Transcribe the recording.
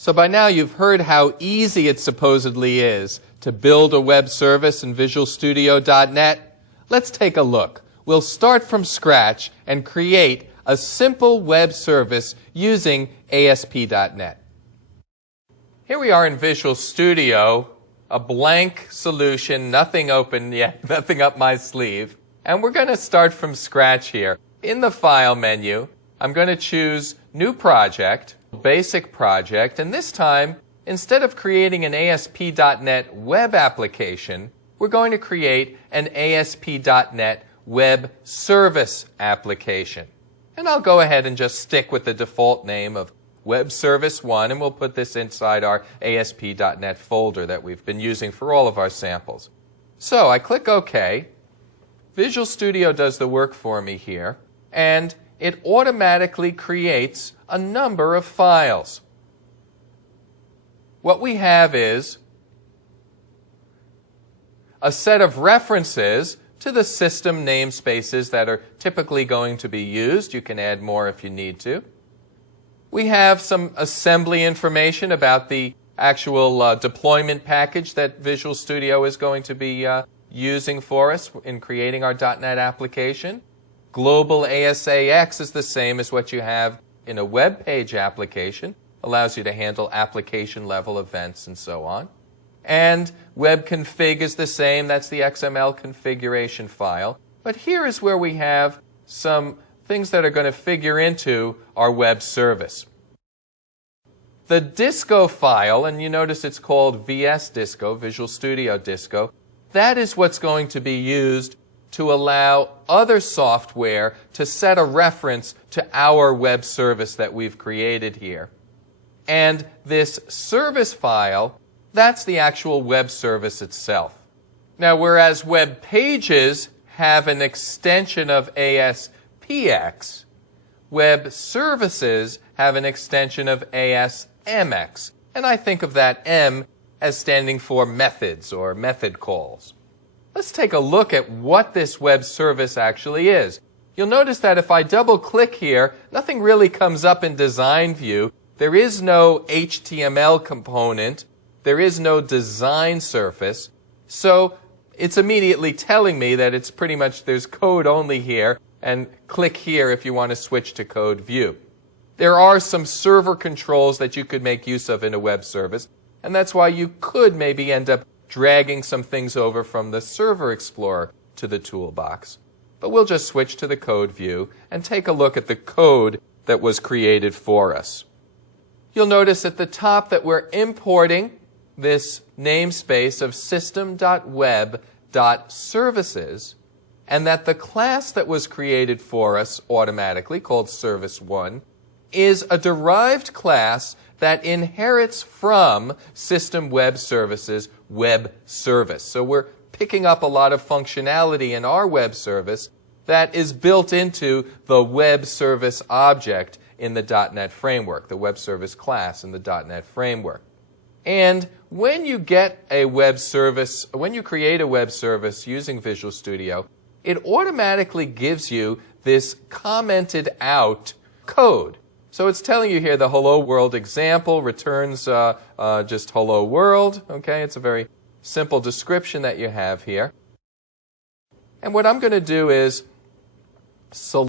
So by now you've heard how easy it supposedly is to build a web service in Visual Studio.net. Let's take a look. We'll start from scratch and create a simple web service using ASP.NET. Here we are in Visual Studio, a blank solution, nothing open yet, nothing up my sleeve. And we're going to start from scratch here. In the File menu, I'm going to choose New Project, Basic Project, and this time, instead of creating an ASP.NET web application, we're going to create an ASP.NET web service application. And I'll go ahead and just stick with the default name of Web Service 1, and we'll put this inside our ASP.NET folder that we've been using for all of our samples. So I click OK. Visual Studio does the work for me here, and it automatically creates a number of files. What we have is a set of references to the system namespaces that are typically going to be used. You can add more if you need to. We have some assembly information about the actual deployment package that Visual Studio is going to be using for us in creating our .NET application. Global ASAX is the same as what you have in a web page application. Allows you to handle application level events and so on. And web config is the same. That's the XML configuration file. But here is where we have some things that are going to figure into our web service. The Disco file, and you notice it's called VS Disco, Visual Studio Disco, that is what's going to be used to allow other software to set a reference to our web service that we've created here. And this service file, that's the actual web service itself. Now, whereas web pages have an extension of ASPX, web services have an extension of ASMX. And I think of that M as standing for methods or method calls. Let's take a look at what this web service actually is. You'll notice that if I double-click here, nothing really comes up in Design View. There is no HTML component. There is no design surface. So it's immediately telling me that it's pretty much there's code only here, and click here if you want to switch to code view. There are some server controls that you could make use of in a web service, and that's why you could maybe end up dragging some things over from the Server Explorer to the toolbox. But we'll just switch to the code view and take a look at the code that was created for us. You'll notice at the top that we're importing this namespace of system.web.services, and that the class that was created for us automatically, called Service1, is a derived class that inherits from System Web Services web service. So we're picking up a lot of functionality in our web service that is built into the web service object in the .NET framework, the web service class in the .NET framework. And when you get a web service, when you create a web service using Visual Studio, it automatically gives you this commented out code. So it's telling you here the Hello World example returns just Hello World. Okay, it's a very simple description that you have here. And what I'm going to do is select